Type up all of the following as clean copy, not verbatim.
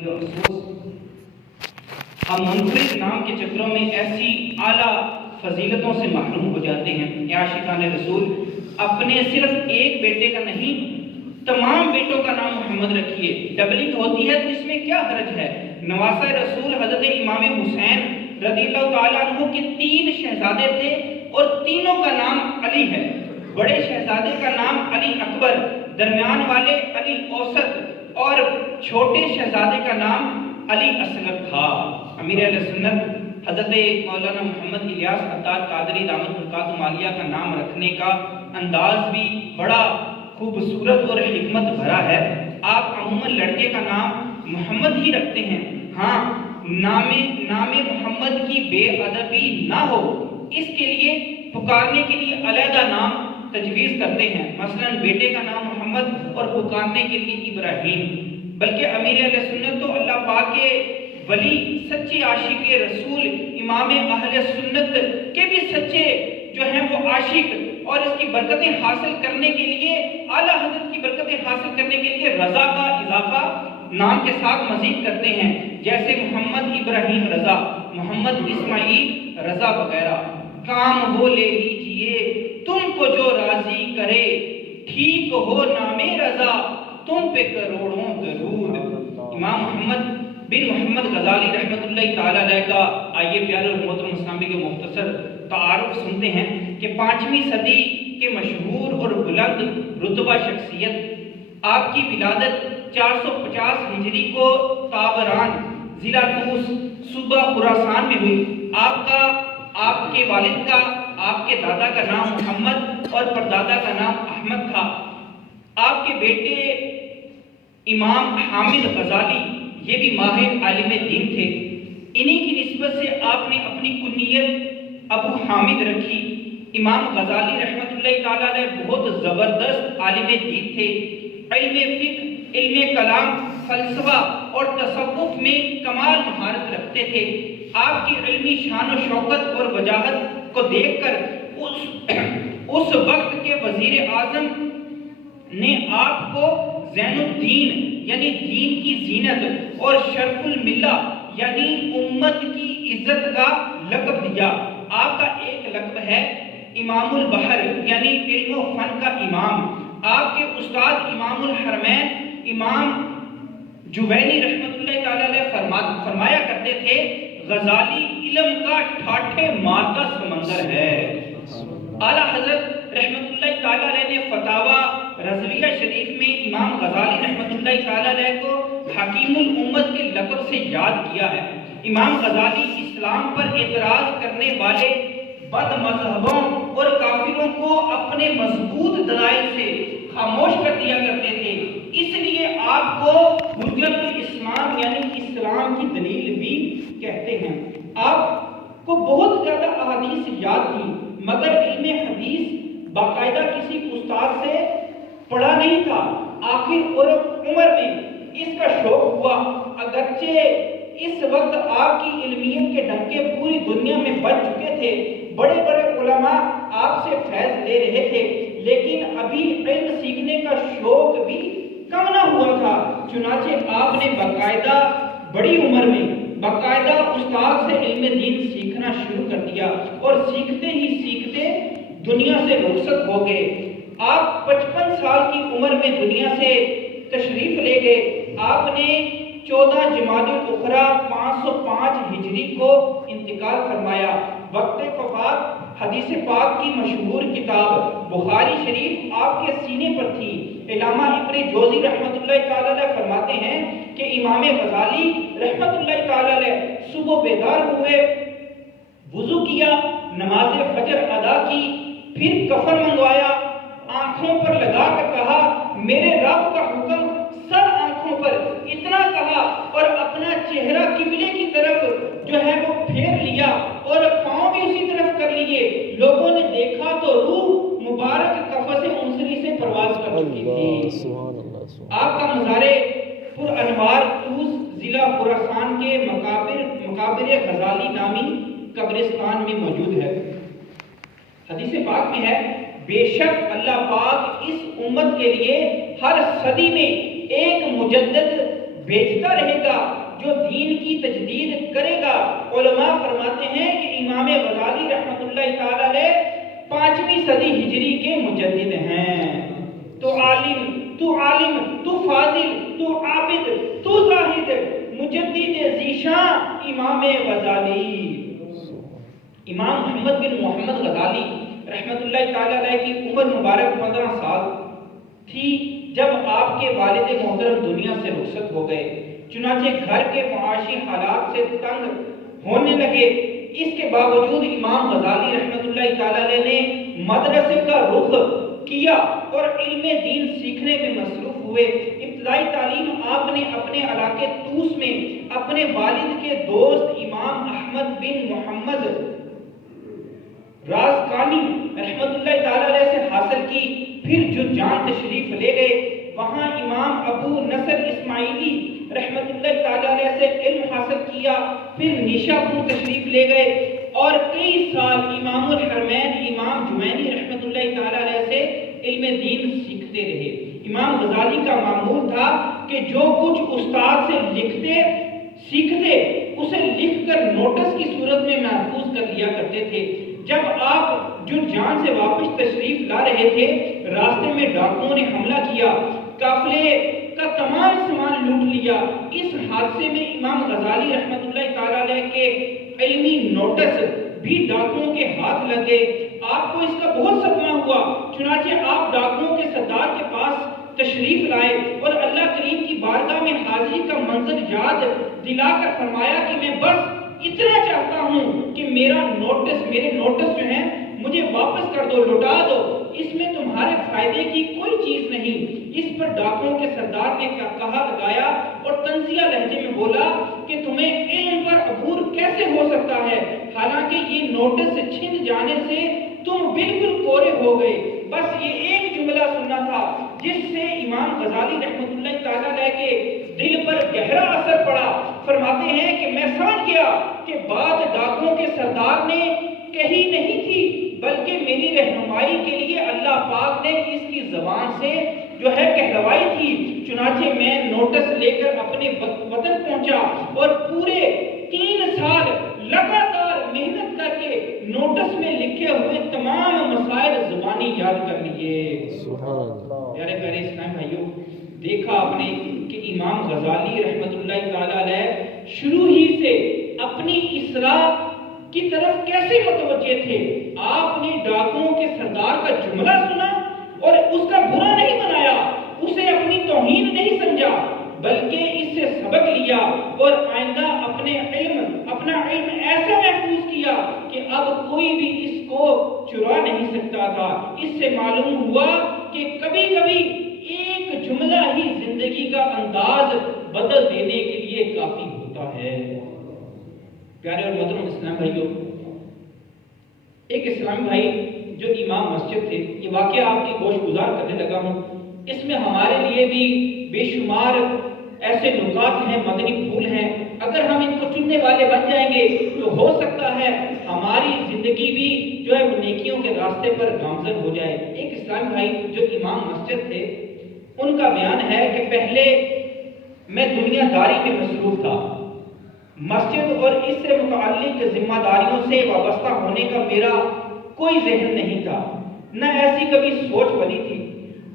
یہ افسوس ہم منفرد نام کے چکروں میں ایسی اعلیٰ فضیلتوں سے محروم ہو جاتے ہیں۔ اے عاشقان رسول، اپنے صرف ایک بیٹے کا نہیں تمام بیٹوں کا نام محمد رکھیے۔ ڈبلنگ ہوتی ہے تو اس میں کیا حرج ہے؟ نواسہ رسول حضرت امام حسین رضی اللہ تعالیٰ عنہ کے 3 شہزادے تھے اور تینوں کا نام علی ہے۔ بڑے شہزادے کا نام علی اکبر، درمیان والے علی اوسط اور چھوٹے شہزادے کا نام علی اصغر تھا۔ امیر اہل سنت حضرت مولانا محمد الیاس عطار قادری دامت برکاتہ عالیہ کا نام رکھنے کا انداز بھی بڑا خوبصورت اور حکمت بھرا ہے۔ آپ عموماً لڑکے کا نام محمد ہی رکھتے ہیں۔ ہاں، نام محمد کی بے ادبی نہ ہو اس کے لیے پکارنے کے لیے علیحدہ نام تجویز کرتے ہیں، مثلا بیٹے کا نام محمد اور پکارنے کے لیے ابراہیم۔ بلکہ امیر اہل سنت تو اللہ پاک کے ولی، سچے عاشق رسول، امام اہل سنت کے بھی سچے جو ہیں وہ عاشق، اور اس کی برکتیں حاصل کرنے کے لیے، اعلیٰ حضرت کی برکتیں حاصل کرنے کے لیے رضا کا اضافہ نام کے ساتھ مزید کرتے ہیں، جیسے محمد ابراہیم رضا، محمد اسماعیل رضا وغیرہ۔ کام وہ لے لیجئے تم کو جو راضی کرے، ٹھیک ہو نام رضا تم پہ کروڑوں درود۔ امام محمد بن محمد غزالی رحمۃ اللہ تعالی علیہ کا آئیے پیارے اور محترم اسلامی کے مختصر تعارف سنتے ہیں کہ 5ویں صدی کے مشہور اور بلند رتبہ شخصیت، آپ کی ولادت 450 ہجری کو تابران ضلع طوس صوبہ خراسان میں ہوئی۔ آپ کے والد کا، آپ کے دادا کا نام محمد اور پردادا کا نام احمد تھا۔ آپ کے بیٹے امام حامد غزالی یہ بھی ماہر عالم دین تھے۔ انہی کی نسبت سے آپ نے اپنی کنیت ابو حامد رکھی۔ امام غزالی رحمۃ اللہ تعالیٰ علیہ بہت زبردست عالم دین تھے، علم فقہ، علم کلام، فلسفہ اور تصوف میں کمال مہارت رکھتے تھے۔ آپ کی علمی شان و شوکت اور وجاہت کو دیکھ کر اس وقت کے وزیر اعظم نے آپ کو زین الدین یعنی دین کی زینت اور شرف الملہ یعنی امت کی عزت کا لقب دیا۔ آپ کا ایک لقب ہے امام البحر یعنی علم و فن کا امام۔ آپ کے استاد امام الحرمین امام جوینی رحمۃ اللہ تعالی علیہ فرمایا کرتے تھے، غزالی علم کا ٹھاٹھے مارتا سمندر ہے۔ اعلیٰ حضرت رحمۃ اللہ تعالی علیہ نے فتاوی رضویہ شریف میں امام غزالی رحمۃ اللہ تعالی علیہ کو حکیم الامت کے لقب سے یاد کیا ہے۔ امام غزالی اسلام پر اعتراض کرنے والے بد مذہبوں اور کافروں کو اپنے مضبوط دلائل سے خاموش کر دیا کرتے تھے، اس لیے آپ کو حجت الاسلام یعنی اسلام کی دلیل بھی کہتے ہیں۔ آپ کو بہت زیادہ احادیث یاد تھی، مگر علم حدیث باقاعدہ کسی استاد سے پڑھا نہیں تھا۔ آخر عمر میں اس کا شوق ہوا، اگرچہ اس وقت آپ کی علمیت کے ڈنکے پوری دنیا میں بج چکے تھے، بڑے بڑے علماء آپ سے فیض لے رہے تھے، لیکن ابھی علم سیکھنے کا شوق بھی کم نہ ہوا تھا۔ چنانچہ آپ نے باقاعدہ بڑی عمر میں باقاعدہ استاد سے علم دین سیکھنا شروع کر دیا، اور سیکھتے ہی سیکھتے دنیا سے رخصت ہو گئے۔ آپ 55 سال کی عمر میں دنیا سے تشریف لے گئے۔ آپ نے 14 جمادی الاخری 505 ہجری کو انتقال فرمایا۔ وقت وفات حدیث پاک کی مشہور کتاب بخاری شریف آپ کے سینے پر تھی۔ علامہ ابن جوزی رحمۃ اللہ تعالی علیہ فرماتے ہیں کہ امام غزالی رحمۃ اللہ تعالی علیہ صبح بیدار ہوئے، وضو کیا، نماز فجر ادا کی، پھر کفن منگوایا، آنکھوں پر لگا کر کہا میرے رب کا حکم، سر آنکھوں پر اتنا کہا اور اپنا چہرہ قبلے کی طرف جو ہے وہ پھیر لیا اور پاؤں بھی اسی طرف کر لیے۔ لوگوں نے دیکھا تو روح مبارک قفس انصری سے پرواز کر چکی تھی۔ آپ کا مزار پر انوار طوس ضلع خراسان کے مقابر غزالی نامی قبرستان میں موجود ہے۔ حدیث پاک میں ہے، بے شک اللہ پاک اس امت کے لیے ہر صدی میں ایک مجدد بیچتا رہے گا، جو دین کی تجدید کرے گا۔ علماء فرماتے ہیں کہ امام غزالی رحمۃ اللہ تعالی علیہ 5ویں صدی ہجری کے مجدد ہیں۔ تو عالم، تو فاضل، تو عابد، تو زاہد، مجدد ذیشان امام غزالی۔ امام محمد بن محمد غزالی رحمۃ اللہ تعالی علیہ کی عمر مبارک 15 سال تھی جب آپ کے والد محترم دنیا سے رخصت ہو گئے۔ چنانچہ گھر کے معاشی حالات سے تنگ ہونے لگے۔ اس کے باوجود امام غزالی رحمۃ اللہ تعالی علیہ نے مدرسے کا رخ کیا اور علم دین سیکھنے میں مصروف ہوئے۔ ابتدائی تعلیم آپ نے اپنے علاقے طوس میں اپنے والد کے دوست امام احمد بن محمد رازقانی رحمت اللہ تعالی علیہ سے حاصل کی۔ پھر جرجان تشریف لے گئے، وہاں امام ابو نصر اسماعیلی رحمت اللہ تعالی علیہ سے علم حاصل کیا۔ پھر نیشاپور تشریف لے گئے اور کئی سال امام الحرمین امام جوینی رحمت اللہ تعالی علیہ سے علم دین سیکھتے رہے۔ امام غزالی کا معمول تھا کہ جو کچھ استاد سے لکھتے سیکھتے اسے لکھ کر نوٹس کی صورت میں محفوظ کر لیا کرتے تھے۔ جب آپ جرجان سے واپس تشریف لا رہے تھے، راستے میں ڈاکوؤں نے حملہ کیا، قافلے کا تمام سامان لوٹ لیا۔ اس حادثے میں امام غزالی رحمت اللہ تعالی علیہ کے علمی نوٹس بھی ڈاکوؤں کے ہاتھ لگ گئے۔ آپ کو اس کا بہت صدمہ ہوا، چنانچہ آپ ڈاکوؤں کے سردار کے پاس تشریف لائے اور اللہ کریم کی بارگاہ میں حاضری کا منظر یاد دلا کر فرمایا کہ میں بس اتنا چاہتا ہوں کہ میرے نوٹس جو ہیں مجھے واپس کر دو، لوٹا دو، اس میں تمہارے فائدے کی کوئی چیز نہیں۔ اس پر ڈاکوؤں کے سردار نے کہا لگایا اور طنزیہ لہجے میں بولا کہ تمہیں علم پر عبور کیسے ہو سکتا ہے، حالانکہ یہ نوٹس چھن جانے سے تم بالکل کورے ہو گئے۔ بس یہ ایک جملہ سننا تھا جس سے امام غزالی رحمۃ اللہ تعالی علیہ کے دل پر گہرا اثر پڑا۔ فرماتے ہیں کہ میں سمجھ گیا کہ بات ڈاکوؤں کے سردار نے کہی نہیں تھی، بلکہ میری رہنمائی کے لیے اللہ پاک نے اس کی زبان سے جو ہے کہلوائی تھی۔ چنانچہ میں نوٹس لے کر اپنے وطن پہنچا اور پورے 3 سال لگاتار محنت کر کے نوٹس میں لکھے ہوئے تمام مسائل زبانی یاد کر لیے۔ پیارے پیارے اسلام بھائیوں، دیکھا آپ نے کہ امام غزالی رحمت اللہ تعالی علیہ شروع ہی سے اپنی اصلاح کی طرف کیسے متوجہ تھے۔ آپ نے ڈاکوؤں کے سردار کا جملہ سنا اور اس کا برا نہیں بنایا، اسے اپنی توہین نہیں سمجھا، بلکہ اس سے سبق لیا اور آئندہ اپنا علم ایسا محفوظ کیا کہ اب کوئی بھی اس کو چرا نہیں سکتا تھا۔ اس سے معلوم ہوا کہ کبھی کبھی ایک جملہ ہی زندگی کا انداز بدل دینے کے لیے کافی ہوتا ہے۔ پیارے اور محترم اسلام بھائیوں، ایک اسلامی بھائی جو امام مسجد تھے، یہ واقعہ آپ کی گوش گزار کرنے لگا ہوں، اس میں ہمارے لیے بھی بے شمار ایسے نکات ہیں، مدنی پھول ہیں، اگر ہم ان کو چننے والے بن جائیں گے تو ہو سکتا ہے ہماری زندگی بھی جو ہے نیکیوں کے راستے پر گامزن ہو جائے۔ ایک اسلامی بھائی جو امام مسجد تھے، ان کا بیان ہے کہ پہلے میں دنیا داری میں مصروف تھا، مسجد اور اس سے متعلق ذمہ داریوں سے وابستہ ہونے کا میرا کوئی ذہن نہیں تھا، نہ ایسی کبھی سوچ بنی تھی۔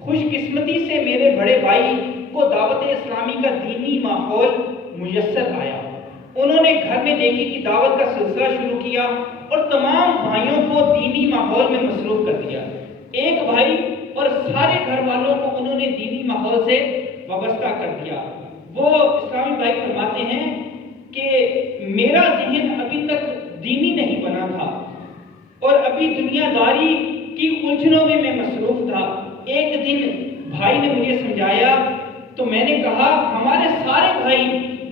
خوش قسمتی سے میرے بڑے بھائی کو دعوت اسلامی کا دینی ماحول میسر آیا۔ انہوں نے گھر میں نیکی کی دعوت کا سلسلہ شروع کیا اور تمام بھائیوں کو دینی ماحول میں مصروف کر دیا۔ ایک بھائی اور سارے گھر والوں کو انہوں نے دینی ماحول سے وابستہ کر دیا۔ وہ اسلامی بھائی فرماتے ہیں کہ میرا ذہن ابھی تک دینی نہیں بنا تھا اور ابھی دنیا داری کی الجھنوں میں مصروف تھا۔ ایک دن بھائی نے مجھے سمجھایا تو میں نے کہا ہمارے سارے بھائی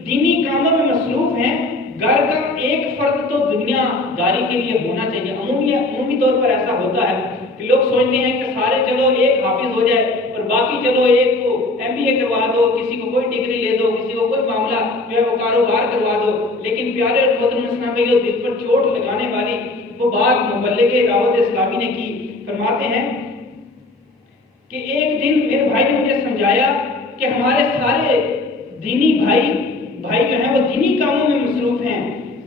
دینی کاموں میں مصروف ہیں، گھر کا ایک فرد تو دنیا داری کے لیے ہونا چاہیے۔ عمومی طور پر ایسا ہوتا ہے کہ لوگ سوچتے ہیں کہ سارے چلو ایک حافظ ہو جائے اور باقی چلو ایک کو MBA کروا دو، کسی کو کوئی ڈگری لے دو، کسی کو کوئی معاملہ جو ہے وہ کاروبار کروا دو۔ لیکن پیارے اور محترم اسلام بھائیوں، دل پر چوٹ لگانے والی وہ بات مبلغ دعوت اسلامی نے کی۔ فرماتے ہیں کہ ایک دن میرے بھائی نے مجھے سمجھایا کہ ہمارے سارے دینی بھائی جو ہیں وہ دینی کاموں میں مصروف ہیں.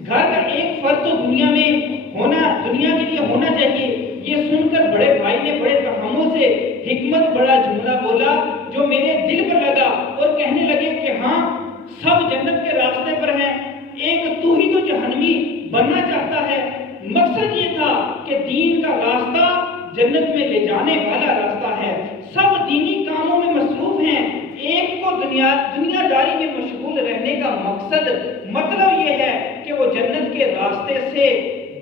گھر کا ایک فرد تو دنیا کے لیے ہونا چاہیے. یہ سن کر بڑے بھائی نے بڑے تحمل سے حکمت بڑا جملہ بولا جو میرے دل پر لگا اور کہنے لگے کہ ہاں سب جنت کے راستے پر ہیں، ایک تو ہی تو جہنمی بننا چاہتا ہے. مقصد یہ تھا کہ دین کا راستہ جنت میں لے جانے والا راستہ ہے. سب دینی کاموں میں مصروف ہیں، ایک کو دنیا داری میں مشغول رہنے کا مطلب یہ ہے کہ وہ جنت کے راستے سے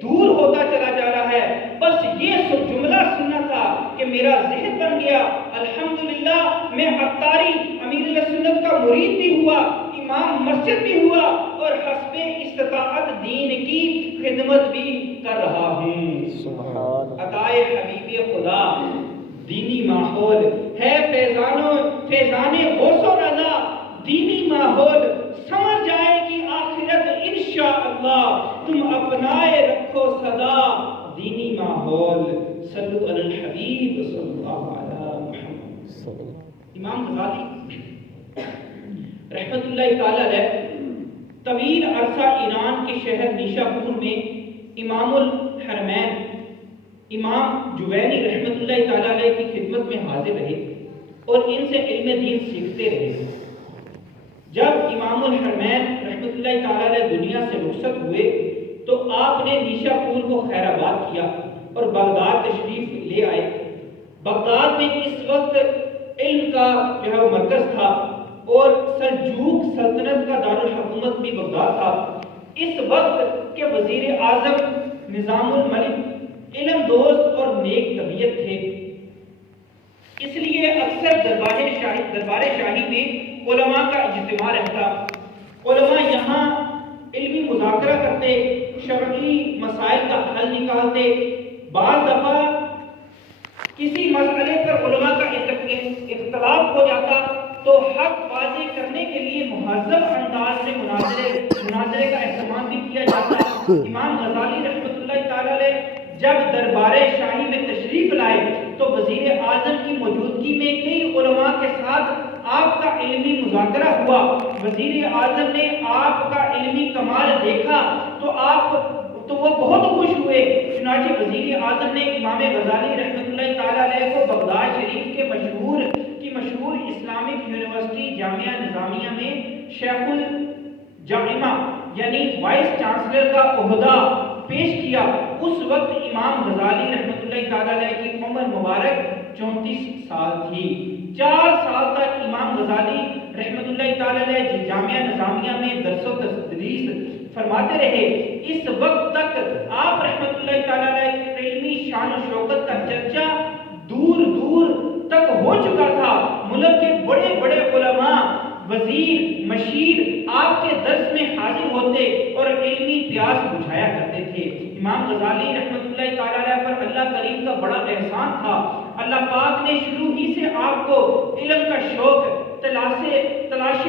دور ہوتا چلا جا رہا ہے. بس یہ جملہ سننا تھا کہ میرا ذہن بن گیا. الحمدللہ میں عطاری امیر سنت کا مرید بھی ہوا، امام مسجد بھی ہوا اور حسب استطاعت دین کی خدمت بھی کر رہا ہوں. سبحان عطائے حبیب خدا دینی ماحول ہے، فیضان غوث و رضا دینی ماحول سمجھ جائے گی آخرت انشاءاللہ، تم اپنائے رکھو صدا دینی ماحول. صلو علی الحبیب صلی اللہ علیہ محمد. امام غزالی رحمت اللہ تعالی علیہ طویل عرصہ ایران کے شہر نیشاپور میں امام الحرمین امام جوینی رحمت اللہ تعالی علیہ کی خدمت میں حاضر رہے اور ان سے علم دین سیکھتے رہے. جب امام الحرمین رحمت اللہ تعالی علیہ دنیا سے رخصت ہوئے تو آپ نے نیشاپور کو خیر آباد کیا اور بغداد تشریف لے آئے. بغداد میں اس وقت علم کا جو ہے وہ مرکز تھا اور سلجوق سلطنت کا دارالحکومت بھی بغداد تھا. اس وقت کے وزیر اعظم نظام الملک علم دوست اور نیک طبیعت تھے، اس لیے اکثر دربار شاہی میں علماء کا اجتماع رہتا. علماء یہاں علمی مذاکرہ کرتے، شرعی مسائل کا حل نکالتے. بعض دفعہ کسی مسئلے پر علماء کا اختلاف ہو جاتا تو حق واضح کرنے کے لیے مہذب انداز میں مناظرے کا اہتمام بھی کیا جاتا. امام غزالی رحمۃ اللہ تعالی علیہ جب دربار شاہی میں تشریف لائے تو وزیر اعظم کی موجودگی میں کئی علماء کے ساتھ آپ کا علمی مذاکرہ ہوا. وزیر اعظم نے آپ کا علمی کمال دیکھا تو وہ بہت خوش ہوئے. چنانچہ وزیر اعظم نے امام غزالی رحمۃ اللہ تعالی علیہ کو بغداد شریف کے مشہور اسلامک یونیورسٹی جامعہ نظامیہ میں شیخ الجامعہ یعنی وائس چانسلر کا عہدہ پیش کیا. اس وقت امام غزالی رحمۃ اللہ تعالی علیہ کی عمر مبارک 34 سال تھی. 4 سال تک امام غزالی رحمۃ اللہ تعالی علیہ جامعہ نظامیہ میں درس و تدریس فرماتے رہے. اس وقت تک آپ رحمۃ اللہ تعالی علیہ کی علمی شان و شوکت کا چرچا دور دور تک ہو چکا تھا. ملک کے بڑے بڑے علماء، وزیر، مشیر آپ کے درس میں حاضر ہوتے اور علمی پیاس بجھایا کرتے تھے. امام غزالی رحمۃ اللہ تعالی علیہ پر اللہ کریم کا بڑا احسان تھا. اللہ پاک نے شروع ہی سے آپ کو علم کا شوق، تلاش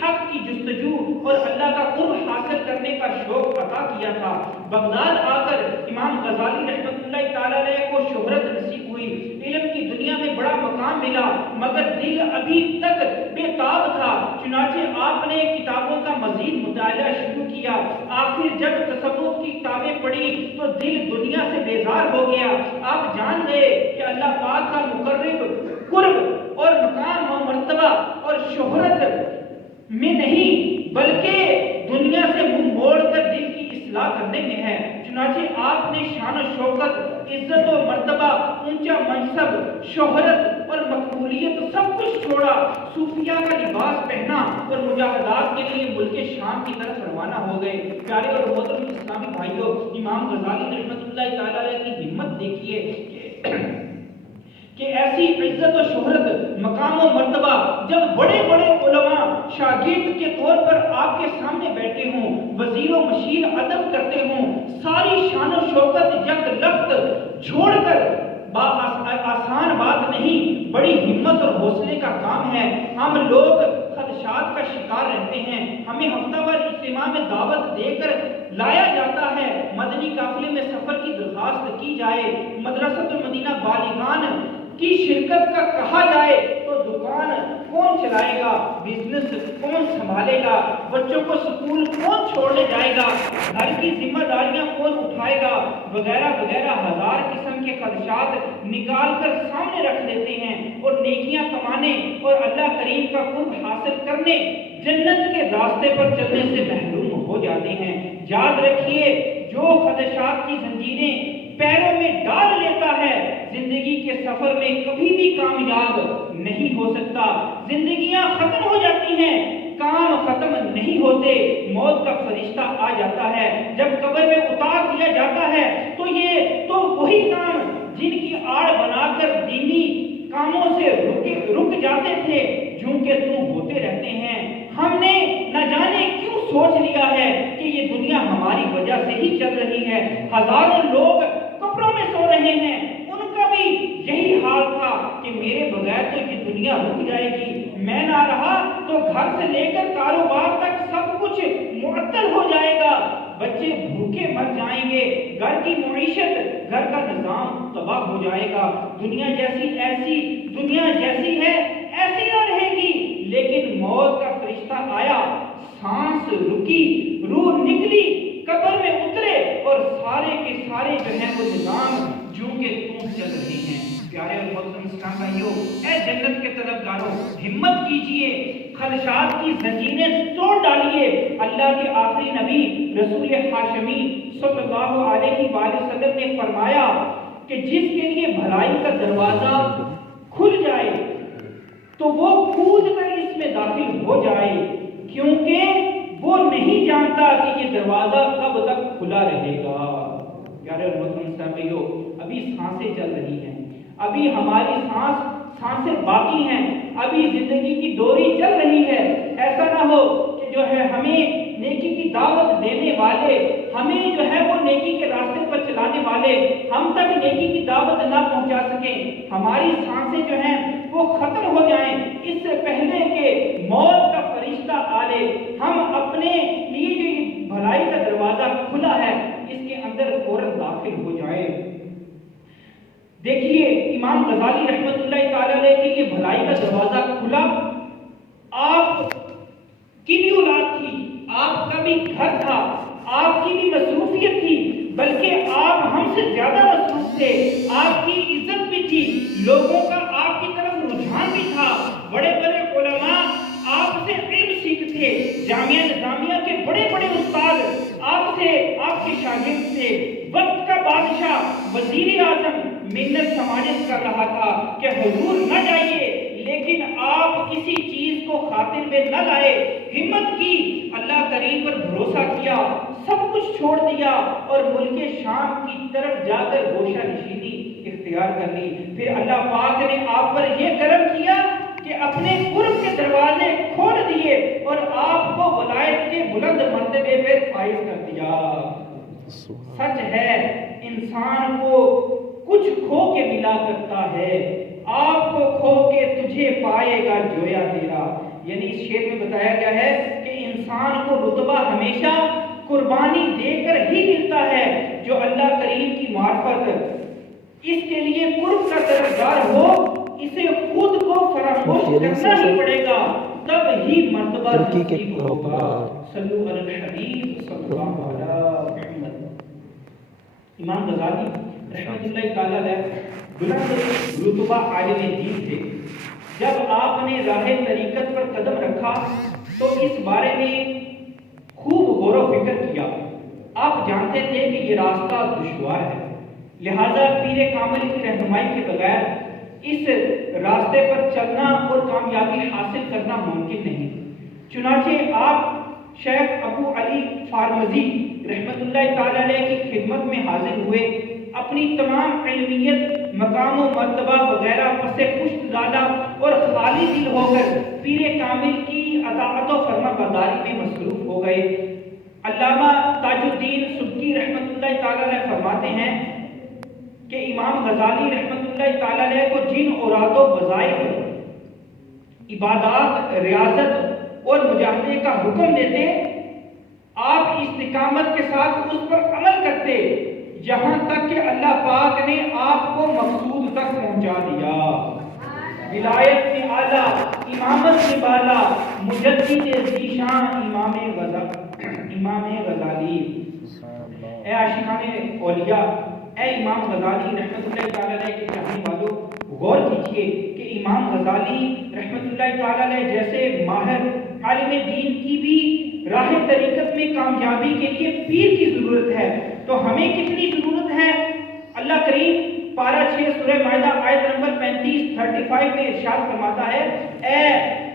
حق کی جستجو اور اللہ کا قرب حاصل کرنے کا شوق عطا کیا تھا. بغداد آ کر امام غزالی رحمۃ اللہ تعالی علیہ کو شہرت نصیب ہوئی، علم کی دنیا میں بڑا مقام ملا، مگر دل ابھی تک بے تاب تھا. چنانچہ آپ نے کتابوں کا مزید مطالعہ شروع کیا. آخر جب تصوف کی کتابیں پڑھی تو دل دنیا سے بیزار ہو گیا. آپ جان گئے کہ اللہ پاک کا مقرب قرب اور مقام و مرتبہ اور شہرت میں نہیں بلکہ دنیا سے منہ موڑ کر دل کی اصلاح کرنے میں ہے. چنانچہ آپ نے شان و شوکت، عزت و مرتبہ، اونچا منصب، شہرت اور مقبولیت سب کچھ چھوڑا، صوفیہ کا لباس پہنا اور مجاہدات کے لیے ملک شام کی طرف روانہ ہو گئے. پیارے اور محترم اسلامی بھائیوں، امام غزالی رحمۃ اللہ تعالی علیہ کی ہمت دیکھیے کہ ایسی عزت و شہرت، مقام و مرتبہ جب بڑے بڑے علماء شاگرد کے طور پر آپ کے سامنے بیٹھے ہوں، وزیر و مشیر ادب کرتے ہوں، ساری شان و شوکت یک لخت چھوڑ کر آسان بات نہیں، بڑی ہمت اور حوصلے کا کام ہے. ہم لوگ خدشات کا شکار رہتے ہیں. ہمیں ہفتہ وار اجتماع میں دعوت دے کر لایا جاتا ہے، مدنی قافلے میں سفر کی درخواست کی جائے، مدرسۃ المدینہ بالغان کی شرکت کا کہا جائے تو دکان کون چلائے گا، بزنس کون سنبھالے گا، بچوں کو سکول کون چھوڑنے جائے گا، گھر کی ذمہ داریاں کون اٹھائے گا، وغیرہ وغیرہ ہزار قسم کے خدشات نکال کر سامنے رکھ دیتے ہیں اور نیکیاں کمانے اور اللہ کریم کا قرب حاصل کرنے، جنت کے راستے پر چلنے سے محروم ہو جاتے ہیں۔ یاد رکھیے، جو خدشات کی زنجیریں پیروں میں ڈال لیتا ہے زندگی کے سفر میں کبھی بھی کامیاب نہیں ہو سکتا۔ زندگیاں ختم ہو جاتی ہیں، کام ختم نہیں ہوتے، موت کا فرشتہ آ جاتا ہے، جب قبر میں اتار دیا جاتا ہے تو وہی کام جن کی آڑ بنا کر دینی کاموں سے رک جاتے تھے جوں کے توں ہوتے رہتے ہیں۔ ہم نے نہ جانے کیوں سوچ لیا ہے کہ یہ دنیا ہماری وجہ سے ہی چل رہی ہے۔ ہزاروں لوگ قبروں میں سو رہے ہیں، ان کا بھی یہی حال تھا کہ میرے بغیر تو یہ دنیا رک جائے گی، میں نہ رہا تو گھر سے لے کر کاروبار تک سب کچھ معطل ہو جائے گا، بچے بھوکے مر جائیں گے، گھر کی معیشت، گھر کا نظام تباہ ہو جائے گا، دنیا جیسی ہے ایسی نہ رہے گی۔ لیکن موت کا فرشتہ آیا، سانس رکی، روح نکلی، قبر میں اترے اور سارے کے سارے جو ہیں وہ نظام جوں کے توں چل رہے ہیں۔ پیارے اور محترم اسلام بھائیوں، اے جنت کے طلبگاروں، ہمت کیجئے، خدشات کی زنجیریں توڑ ڈالیے۔ اللہ کے آخری نبی رسول ہاشمی صلی اللہ علیہ وآلہ وسلم نے فرمایا کہ جس کے لیے بھلائی کا دروازہ کھل جائے تو وہ کود کر اس میں داخل ہو جائے، کیونکہ وہ نہیں جانتا کہ یہ دروازہ کب تک کھلا رہے گا۔ پیارے اور محترم ساتھیو، ابھی سانسیں چل رہی ہیں، ابھی ہماری سانسیں باقی ہیں، ابھی زندگی کی ڈوری چل رہی ہے۔ ایسا نہ ہو کہ جو ہے ہمیں نیکی کی دعوت دینے والے، ہمیں جو ہے وہ نیکی کے راستے پر چلانے والے ہم تک نیکی کی دعوت نہ پہنچا سکیں، ہماری سانسیں جو ہیں وہ ختم ہو جائیں، اس سے پہلے کہ موت کا فرشتہ آئے، ہم اپنے لیے جو بھلائی کا دروازہ کھلا ہے اس کے اندر فوراً داخل ہو جائے۔ دیکھیے، امام غزالی رحمت اللہ تعالی علیہ کے لیے بھلائی کا دروازہ کھلا۔ آپ کی بھی اولاد تھی، آپ کا بھی گھر تھا، آپ کی بھی مصروفیت تھی، بلکہ آپ ہم سے زیادہ مصروف تھے، آپ کی عزت بھی تھی، لوگوں کا آپ کی طرف رجحان بھی تھا، بڑے بڑے علماء آپ سے علم سیکھتے، جامعہ نظامیہ کے بڑے بڑے استاد آپ کے شاگرد تھے، وقت کا بادشاہ وزیر اعظم منت سماجت کر رہا تھا کہ حضور نہ جائیے، لیکن آپ کسی چیز کو خاطر میں نہ لائے، ہمت کی، اللہ کریم پر بھروسہ کیا، سب کچھ چھوڑ دیا اور ملک شام کی طرف جا کر گوشہ نشینی اختیار کر لی۔ پھر اللہ پاک نے آپ پر یہ کرم کیا کہ اپنے قرب کے دروازے کھول دیے اور آپ کو ولایت کے بلند مرتبے پہ فائز کر دیا۔ سچ ہے، انسان کو کچھ کھو کے ملا کرتا ہے، آپ کو کھو کے تجھے پائے گا جویا تیرا۔ یعنی اس شعر میں بتایا گیا ہے کہ انسان کو رتبہ ہمیشہ قربانی دے کر ہی ملتا ہے۔ جو اللہ کریم کی معرفت، اس کے لیے قرب کا طلبگار ہو، اسے خود کو فراموش کرنا ہی پڑے گا، تب ہی مرتبہ نصیب ہوگا۔ صلو علی الحبیب صلی اللہ علیہ وسلم۔ امام غزالی رحمت اللہ تعالی علیہ بلند رتبہ عالم دین تھے۔ جب آپ نے راہ طریقت پر قدم رکھا تو اس بارے میں خوب غور و فکر کیا۔ آپ جانتے تھے کہ یہ راستہ دشوار ہے، لہذا پیر کامل کی رہنمائی کے بغیر اس راستے پر چلنا اور کامیابی حاصل کرنا ممکن نہیں۔ چنانچہ آپ شیخ ابو علی فارمزی رحمت اللہ تعالی علیہ کی خدمت میں حاضر ہوئے، اپنی تمام علمیت، مقام و مرتبہ وغیرہ پس پشت ڈالا اور خالی دل ہو کر پیر کامل کی اطاعت و فرما برداری میں مصروف ہو گئے۔ علامہ تاج الدین سبکی رحمت اللہ تعالی علیہ فرماتے ہیں کہ امام غزالی رحمت اللہ تعالی علیہ کو جن اوراد و وظائف، عبادات، ریاضت اور مجاہدے کا حکم دیتے، آپ استقامت کے ساتھ اس پر عمل کرتے، یہاں تک کہ اللہ پاک نے آپ کو مقصود تک پہنچا دیا۔ ولایت میں اعلیٰ، امامت میں بالا، مجدد ذیشان امام غزالی۔ اے عاشقان اولیاء، اے امام غزالی رحمۃ اللہ تعالیٰ علیہ کے چاہنے والوں، غور کیجئے کہ امام غزالی رحمۃ اللہ تعالیٰ علیہ جیسے ماہر عالم دین کی بھی راہ طریقت میں کامیابی کے لیے پیر کی ضرورت ہے، تو ہمیں کتنی ضرورت ہے؟ اللہ کریم پارہ 6 سورہ مائدہ آیت نمبر 35 میں ارشاد فرماتا ہے، اے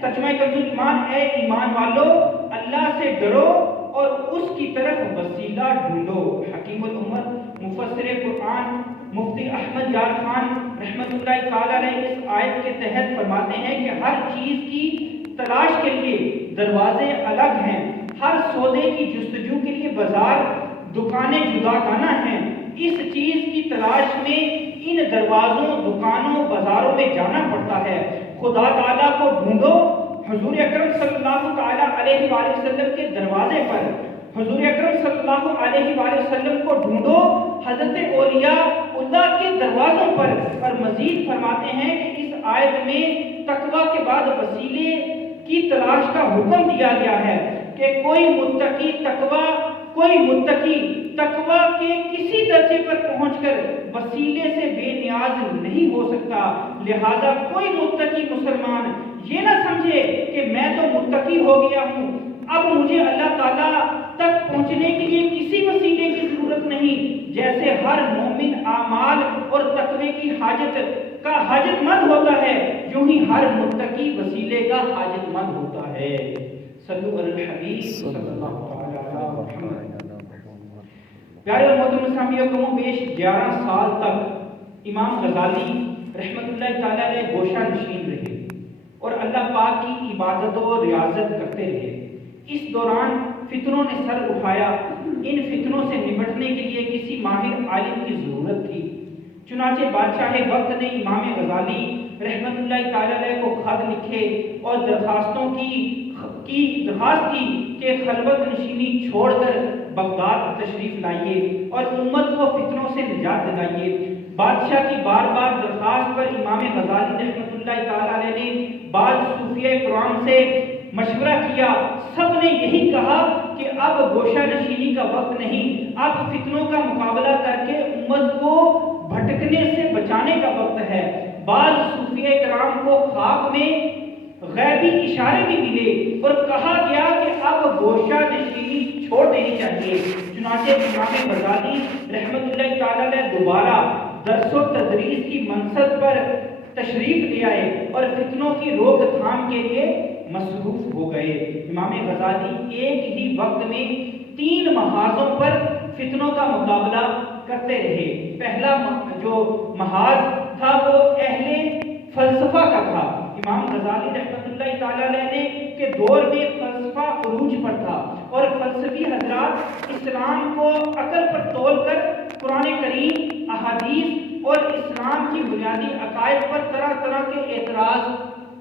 ترجمہ کنز ایمان، اے ایمان والو اللہ سے ڈرو اور اس کی طرف وسیلہ ڈھونڈو۔ حکیم الامت مفسر قرآن مفتی احمد یار خان رحمۃ اللہ تعالیٰ علیہ اس آیت کے تحت فرماتے ہیں کہ ہر چیز کی تلاش کے لیے دروازے الگ ہیں، ہر سودے کی جستجو کے لیے بازار دکانیں جداگانہ ہیں، اس چیز کی تلاش میں ان دروازوں دکانوں بازاروں میں جانا پڑتا ہے۔ خدا تعالیٰ کو ڈھونڈو حضور اکرم صلی اللہ تعالیٰ علیہ وآلہ وسلم کے دروازے پر، حضور اکرم صلی اللہ علیہ وآلہ وسلم کو ڈھونڈو حضرت اولیاء اللہ کے دروازوں پر۔ اور مزید فرماتے ہیں کہ اس آیت میں تقوی کے بعد وسیلے کی تلاش کا حکم دیا گیا ہے کہ کوئی متقی تقوی کے کسی درجے پر پہنچ کر وسیلے سے بے نیاز نہیں ہو سکتا۔ لہذا کوئی متقی مسلمان یہ نہ سمجھے کہ میں تو متقی ہو گیا ہوں، اب مجھے اللہ تعالیٰ تک پہنچنے کے لیے کسی وسیلے کی ضرورت نہیں۔ جیسے ہر مومن اعمال اور تقوی کی حاجت مند ہوتا ہے، یوں ہی ہر متقی وسیلے کا حاجت مند ہوتا ہے۔ صلو علی الحبیب صلی اللہ علیہ وسلم۔ پیارے اور محترم اسلامیوں کو بیش 11 سال تک امام غزالی رحمۃ اللہ تعالیٰ علیہ گوشہ نشین رہے اور اللہ پاک کی عبادت و ریاضت کرتے رہے۔ اس دوران فتنوں نے سر اٹھایا، ان فتنوں سے نمٹنے کے لیے کسی ماہر عالم کی ضرورت تھی۔ چنانچہ بادشاہ وقت نے امام غزالی رحمۃ اللہ تعالیٰ علیہ کو خط لکھے اور درخواست کی کہ خلوت نشینی چھوڑ کر بغداد تشریف لائیے اور امت کو فتنوں سے نجات دلائیے۔ بادشاہ کی بار بار درخواست پر امام غزالی رحمۃ اللہ تعالیٰ علیہ نے بعض صوفیہ کرام سے مشورہ کیا، سب نے یہی کہا کہ اب گوشہ نشینی کا وقت نہیں، اب فتنوں کا مقابلہ کر کے امت کو بھٹکنے سے بچانے کا وقت ہے۔ بعض صوفیہ کرام کو خواب میں غیبی اشارے بھی ملے اور کہا گیا کہ اب گوشہ نشینی چھوڑ دینی چاہیے۔ چنانچہ امام غزالی رحمۃ اللہ تعالیٰ علیہ دوبارہ درس و تدریس کی منصب پر تشریف لے آئے اور فتنوں کی روک تھام کے لیے مصروف ہو گئے۔ امام غزالی ایک ہی وقت میں 3 محاذوں پر فتنوں کا مقابلہ کرتے رہے۔ پہلا جو محاذ تھا وہ اہل فلسفہ کا تھا۔ امام غزالی رحمۃ اللہ تعالیٰ علیہ کے دور میں فلسفہ عروج پر تھا اور فلسفی حضرات اسلام کو عقل پر تول کر قرآن کریم، احادیث اور اسلام کی بنیادی عقائد پر طرح طرح کے اعتراض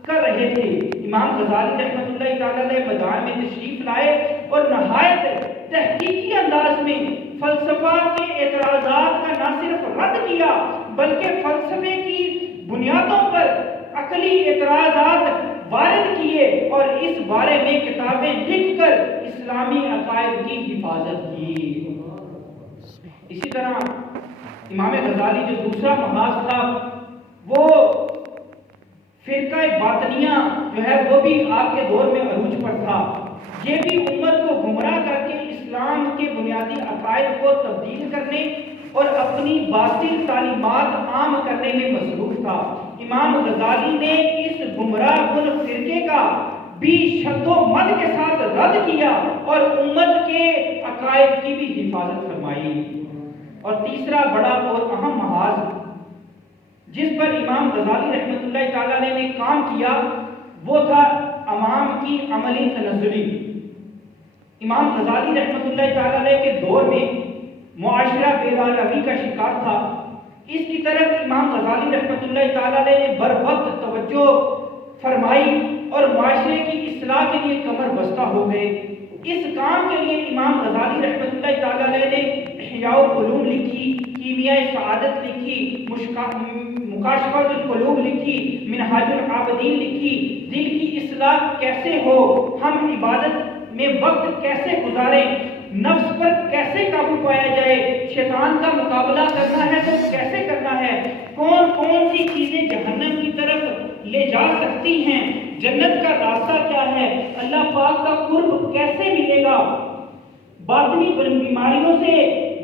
کر رہے تھے۔ امام غزالی رحمۃ اللہ تعالیٰ علیہ میدان میں تشریف لائے اور نہایت تحقیقی انداز میں فلسفہ کے اعتراضات کا نہ صرف رد کیا بلکہ فلسفے کی بنیادوں پر عقلی اعتراضات وارد کیے اور اس بارے میں کتابیں لکھ کر اسلامی عقائد کی حفاظت کی۔ اسی طرح امام غزالی جو دوسرا محاذ تھا وہ فرقہ باطنیہ جو ہے وہ بھی آپ کے دور میں عروج پر تھا۔ یہ بھی امت کو گمراہ کر کے اسلام کے بنیادی عقائد کو تبدیل کرنے اور اپنی باطل تعلیمات عام کرنے میں مصروف تھا۔ امام غزالی نے اس گمراہ کن فرقے کا بھی شد و مد کے ساتھ رد کیا اور امت کے عقائد کی بھی حفاظت فرمائی۔ اور تیسرا بڑا اور اہم محاذ جس پر امام غزالی رحمۃ اللہ تعالیٰ علیہ نے کام کیا وہ تھا عوام کی عملی تنزلی۔ امام غزالی رحمۃ اللہ تعالیٰ علیہ کے دور میں معاشرہ بے روی کا شکار تھا۔ اس کی طرف امام غزالی رحمۃ اللہ تعالیٰ علیہ نے بر وقت توجہ فرمائی اور معاشرے کی اصلاح کے لیے کمر بستہ ہو گئے۔ اس کام کے لیے امام غزالی رحمۃ اللہ تعالیٰ علیہ نے احیاء العلوم لکھی، کیمیائے سعادت لکھی، مکاشفۃ القلوب لکھی، منہاج العابدین لکھی، دل کی اصلاح کیسے ہو، ہم عبادت میں وقت کیسے گزاریں، نفس پر کیسے قابو پایا جائے، شیطان کا مقابلہ کرنا ہے تو کیسے کرنا ہے، کون کون سی چیزیں جہنم کی طرف لے جا سکتی ہیں، جنت کا راستہ کیا ہے، اللہ پاک کا قرب کیسے ملے گا، باطنی بیماریوں سے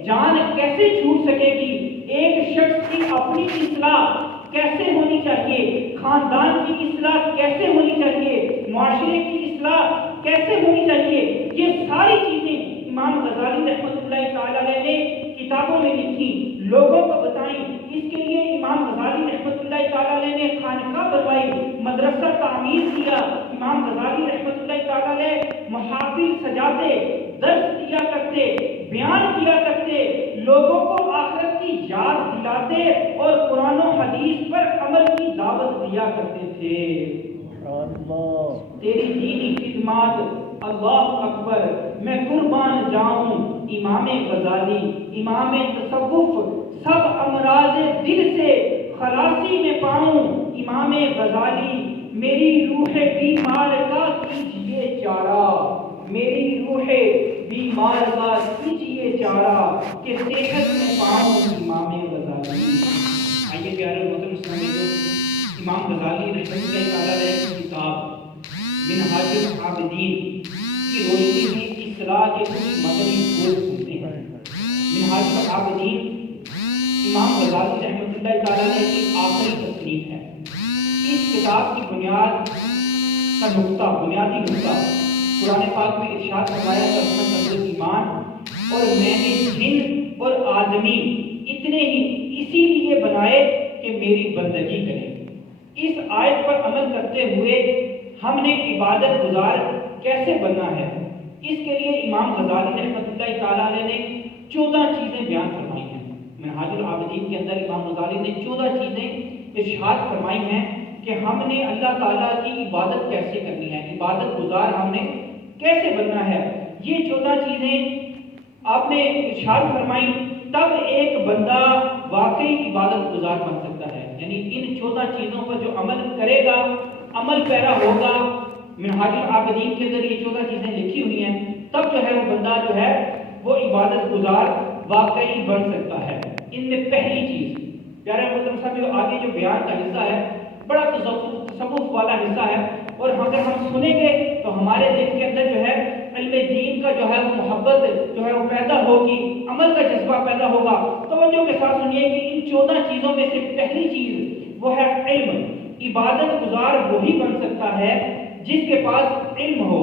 جان کیسے چھوٹ سکے گی، ایک شخص کی اپنی اصلاح کیسے ہونی چاہیے، خاندان کی اصلاح کیسے ہونی چاہیے، معاشرے کی اصلاح کیسے ہونی چاہیے، یہ ساری چیزیں امام غزالی رحمۃ اللہ تعالی علیہ نے کتابوں میں لکھی، لوگوں کو بتائیں۔ اس کے لیے امام غزالی رحمۃ اللہ تعالی علیہ نے خانقاہ بنوائی، مدرسہ تعمیر کیا، امام غزالی رحمۃ اللہ تعالی علیہ محافل سجاتے، درس دیا کرتے، بیان کیا کرتے، لوگوں کو آخرت کی یاد دلاتے اور قرآن و حدیث پر عمل کی دعوت دیا کرتے تھے۔ تیری دینی خدمات اللہ اکبر، میں قربان جاؤں امام غزالی، امام تصوف، سب امراض دل سے خلاصی میں پاؤں امام غزالی، میری روح بیمار کا کیجیے چارہ، میری روح بیمار کا کیجیے چارہ، کہ صحت میں پاؤں امام غزالی۔ آئیے پیارے محترم اسلامی، امام غزالی رحمۃ اللہ تعالی علیہ کی کتاب منہاج العابدین کی روشنی میں اصلاح کے کچھ مدنی پھول سنتے ہیں۔ منہاج العابدین امام غزالی رحمۃ اللہ تعالی علیہ کی آخری تصنیف ہے۔ اس کتاب کی بنیادی نقطہ قرآن پاک میں ارشاد فرمایا کہ ایمان اور میں نے جن اور آدمی اتنے ہی اسی لیے بنائے کہ میری بندگی کریں۔ اس آیت پر عمل کرتے ہوئے ہم نے عبادت گزار کیسے بننا ہے، اس کے لیے امام غزالی رحمۃ اللہ تعالی علیہ نے 14 چیزیں بیان فرمائی ہیں۔ منہاج العابدین کے اندر امام غزالی نے 14 چیزیں ارشاد فرمائی ہیں کہ ہم نے اللہ تعالیٰ کی عبادت کیسے کرنی ہے، عبادت گزار ہم نے کیسے بننا ہے۔ یہ 14 چیزیں آپ نے ارشاد فرمائی، تب ایک بندہ واقعی عبادت گزار بن سکتا ہے۔ یعنی ان 14 چیزوں پر جو عمل کرے گا، عمل پیرا ہوگا، منہاج العابدین کے اندر یہ 14 چیزیں لکھی ہوئی ہیں، تب جو ہے وہ بندہ جو ہے وہ عبادت گزار واقعی بن سکتا ہے۔ ان میں پہلی چیز، پیارے محترم صاحب، جو آگے جو بیان کا حصہ ہے بڑا تصوف والا حصہ ہے، اور اگر ہم سنیں گے تو ہمارے دل کے اندر جو ہے علم دین کا جو ہے وہ محبت جو ہے وہ پیدا ہوگی، عمل کا جذبہ پیدا ہوگا۔ توجہ کے ساتھ سنیے کہ ان 14 چیزوں میں سے پہلی چیز وہ ہے علم۔ عبادت گزار وہی بن سکتا ہے جس کے پاس علم ہو،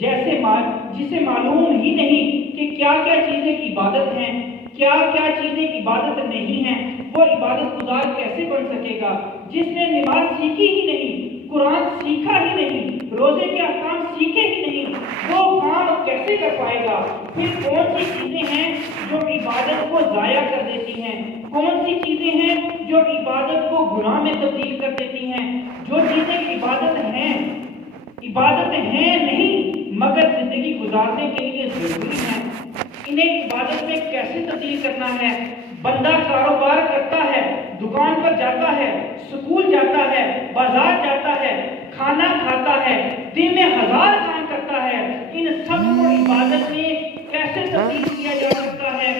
جسے معلوم ہی نہیں کہ کیا کیا چیزیں عبادت ہیں، کیا کیا چیزیں عبادت نہیں ہیں، وہ عبادت گزار کیسے بن سکے گا؟ جس نے نماز سیکھی ہی نہیں، قرآن سیکھا ہی نہیں، روزے کے احکام سیکھے ہی نہیں، وہ کام کیسے کر پائے گا؟ پھر کون سی چیزیں ہیں جو عبادت کو ضائع کر دیتی ہیں؟ کون سی چیزیں ہیں جو عبادت کو گناہ میں تبدیل کر دیتی ہیں؟ جو چیزیں عبادت ہیں نہیں مگر زندگی گزارنے کے لیے ضروری ہیں، انہیں عبادت میں کیسے تبدیل کرنا ہے؟ بندہ کاروبار کرتا ہے، دکان پر جاتا ہے، سکول جاتا ہے، بازار جاتا ہے، کھانا کھاتا ہے، دن میں 1000 کام کرتا ہے، ان سب کو عبادت میں کیسے تبدیل کیا جا سکتا ہے؟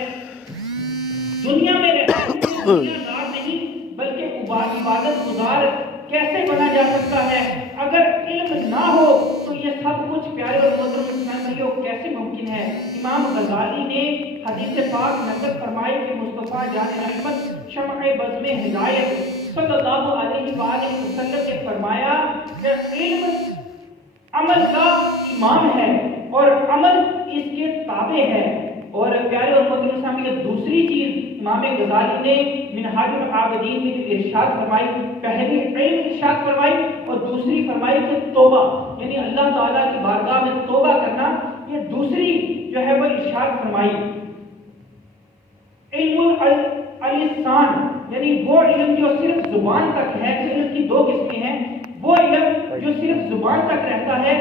دنیا میں رہتے دنیا دار نہیں بلکہ عبادت گزار کیسے بنا جا سکتا ہے؟ اگر علم نہ ہو تو یہ سب کچھ پیارے اور محترم بھائیوں کیسے ممکن ہے؟ امام غزالی نے حدیث پاک نقل فرمائی کہ مصطفیٰ جان رحمت شمع بزم ہدایت صلی اللہ علیہ وآلہ وسلم نے فرمایا کہ علم عمل کا امام ہے اور عمل اس کے تابع ہے۔ اور پیارے اور محترم سامنے دوسری چیز امام غزالی نے منہاج العابدین میں جو ارشاد فرمائی، پہلی علم ارشاد فرمائی اور دوسری فرمائی کہ توبہ، یعنی اللہ تعالیٰ کی بارگاہ میں توبہ کرنا، یہ دوسری جو ہے وہ ارشاد فرمائی۔ علم الالسان، یعنی وہ علم جو صرف زبان تک ہے، علم کی 2 قسمیں ہیں، وہ علم جو صرف زبان تک رہتا ہے،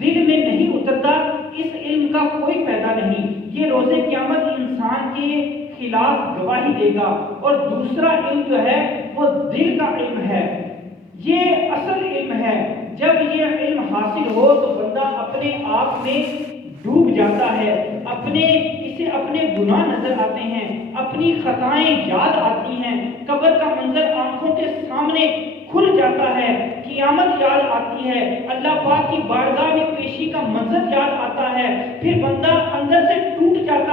دل میں نہیں اترتا، اس علم کا کوئی فائدہ نہیں، یہ روز قیامت انسان کے خلاف گواہی دے گا۔ اور دوسرا علم جو ہے وہ دل کا علم ہے، یہ اصل علم ہے۔ جب یہ علم حاصل ہو تو بندہ اپنے آپ میں ڈوب جاتا ہے، اسے اپنے گناہ نظر آتے ہیں، اپنی خطائیں یاد آتی ہیں، قبر کا منظر آنکھوں کے سامنے کھل جاتا ہے، قیامت یاد آتی ہے، اللہ پاک کی بارگاہ میں پیشی کا منظر یاد آتا ہے، پھر بندہ اندر سے ٹوٹ جاتا